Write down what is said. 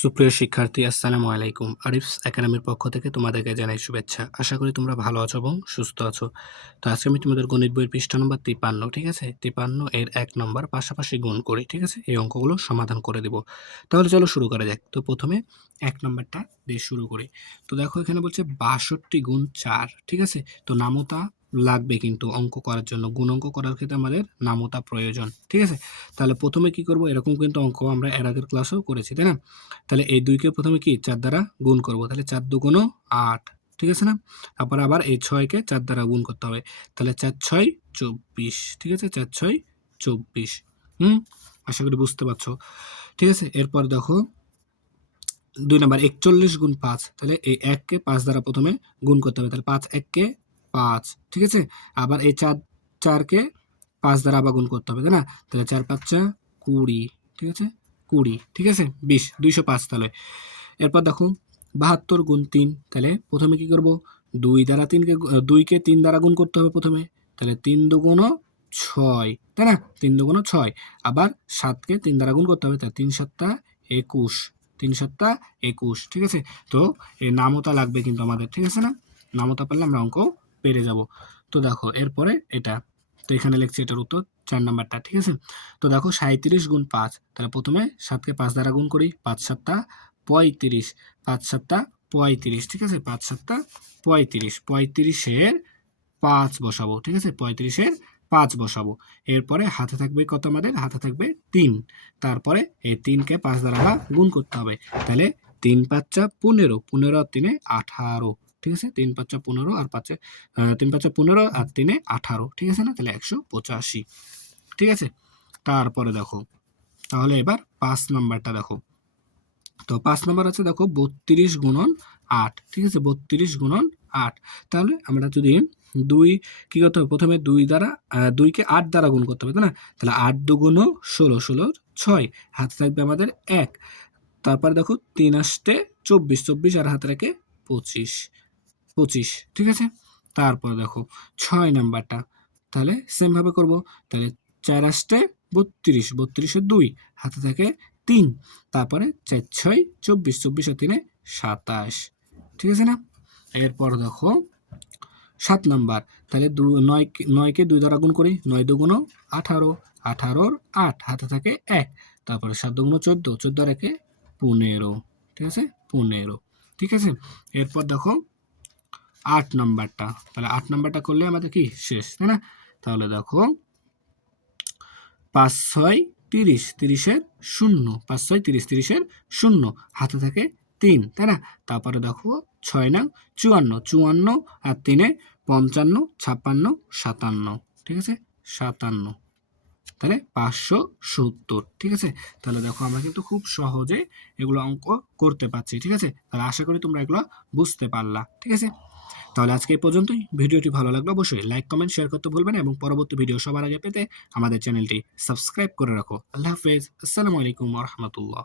সুপ্রিয় শিক্ষার্থী, আসসালামু আলাইকুম। আরিফস একাডেমির পক্ষ থেকে তোমাদেরকে জানাই শুভেচ্ছা। আশা করি তোমরা ভালো আছো এবং সুস্থ আছো। তো আজকে আমি তোমাদের গণিত বইয়ের পৃষ্ঠা নম্বর 53, ঠিক আছে? 53 এর 1 নম্বর পাশাপাশি গুণ করি, ঠিক আছে? এই অঙ্কগুলো সমাধান করে দিব। তাহলে চলো শুরু করা যাক। তো প্রথমে 1 নম্বরটা দিয়ে শুরু করি। তো দেখো এখানে বলছে 62 গুণ 4, ঠিক আছে? তো নামতা লাগবে কিন্তু অঙ্ক করার জন্য। গুণ অঙ্ক করার ক্ষেত্রে আমাদের নামতা প্রয়োজন, ঠিক আছে? তাহলে প্রথমে কি করব, এরকম কিন্তু অঙ্ক আমরা এর আগের ক্লাসেও করেছি, তাই না? তাহলে এই 2 কে প্রথমে কি 4 দ্বারা গুণ করব। তাহলে 4 দুগুণ 8, ঠিক আছে না? তারপর আবার এই 6 কে 4 দ্বারা গুণ করতে হবে। তাহলে 4 6 24, ঠিক আছে? 4 6 24। আশা করি বুঝতে পারছো। ঠিক আছে? এরপর দেখো 2 নাম্বার 41 গুণ 5। তাহলে এই 1 কে 5 দ্বারা প্রথমে গুণ করতে হবে। তাহলে 5 1 কে 5, ঠিক আছে? আবার এই 4 কে 5 দ্বারা আবার গুণ করতে হবে, তাই না? তাহলে 4 5 যা 20, ঠিক আছে? 20, ঠিক আছে? 20 205 তাহলে। এরপর দেখো 72 গুণ 3। তাহলে প্রথমে কি করব, 2 কে 3 দ্বারা গুণ করতে হবে প্রথমে। তাহলে 3 দুগুণ 6, তাই না? 3 দুগুণ 6। আবার 7 কে 3 দ্বারা গুণ করতে হবে। তাহলে 3 7 21, 3 7 21, ঠিক আছে? তো এই নামতা লাগবে কিন্তু আমাদের, ঠিক আছে না? নামতা পারলে আমরা অঙ্ক পেরে যাব। তো দেখো এরপরে এটা, তো এখানে লিখছি এটার উত্তর 4 নাম্বারটা, ঠিক আছে? তো দেখো 37 গুণ 5। তাহলে প্রথমে 7 কে 5 দ্বারা গুণ করি। 5 7 35, 5 7 35, ঠিক আছে? 5 7 35, 35 এর 5 বসাবো, ঠিক আছে? 35 এর 5 বসাবো। এরপরে হাতে থাকবে কত, আমাদের হাতে থাকবে 3। তারপরে এই 3 কে 5 দ্বারা আবার গুণ করতে হবে। তাহলে 3 5 15, 15 আর 3 18, ঠিক আছে? 3 5 15 আর 5 3 5 15 আর 3 18, ঠিক আছে না? তাহলে 185, ঠিক আছে? তারপরে দেখো, তাহলে এবার 5 নাম্বারটা দেখো। তো 5 নাম্বার আছে দেখো 32 গুণন 8, ঠিক আছে? 32 গুণন 8। তাহলে আমরা যদি 2 কি করতে হবে, প্রথমে 2 কে 8 দ্বারা গুণ করতে হবে, তাই না? তাহলে 8 দুগুণ 16, 16 6, হাতে থাকবে আমাদের 1। তারপরে দেখো 3 আসতে 24, 24 আর হাতে রাখে 25, 25, ঠিক আছে? তারপর দেখো 6 নাম্বারটা, তাহলে সেম ভাবে করব। তাহলে 4 আসতে 32, 32 এর 2, হাতে থাকে 3। তারপরে 4 6 24, 24 আর 3 27, ঠিক আছে না? এরপর দেখো 7 নাম্বার, তাহলে 9 কে 2 দ্বারা গুণ করি। 9 দুগুণ 18, 18 8, হাতে থাকে 1। তারপরে 7 দুগুণ 14, 14 আর 1 15, ঠিক আছে? 15, ঠিক আছে? এরপর দেখো 8 নাম্বারটা, তাহলে 8 নাম্বারটা করলে আমাদের কি শেষ, তাই না? তাহলে দেখো 5 6 30, 30 এর 0, 5 6 30, 30 এর 0, হাতে থাকে 3, তাই না? তারপরে দেখো 6 নং 54, 54 আর 3 55, 56 57, ঠিক আছে? 57, তাহলে 570, ঠিক আছে? তাহলে দেখো আমরা কিন্তু খুব সহজে এগুলো অঙ্ক করতে পারছি, ঠিক আছে? তাহলে আশা করি তোমরা এগুলো বুঝতে পারলা, ঠিক আছে? তাহলে আজকে এই পর্যন্তই। ভিডিওটি ভালো লাগলে অবশ্যই লাইক কমেন্ট শেয়ার করতে ভুলবেন এবং পরবর্তী ভিডিও সবার আগে পেতে আমাদের চ্যানেলটি সাবস্ক্রাইব করে রাখো। আল্লাহ হাফেজ, আসসালামু আলাইকুম ওয়া রাহমাতুল্লাহ।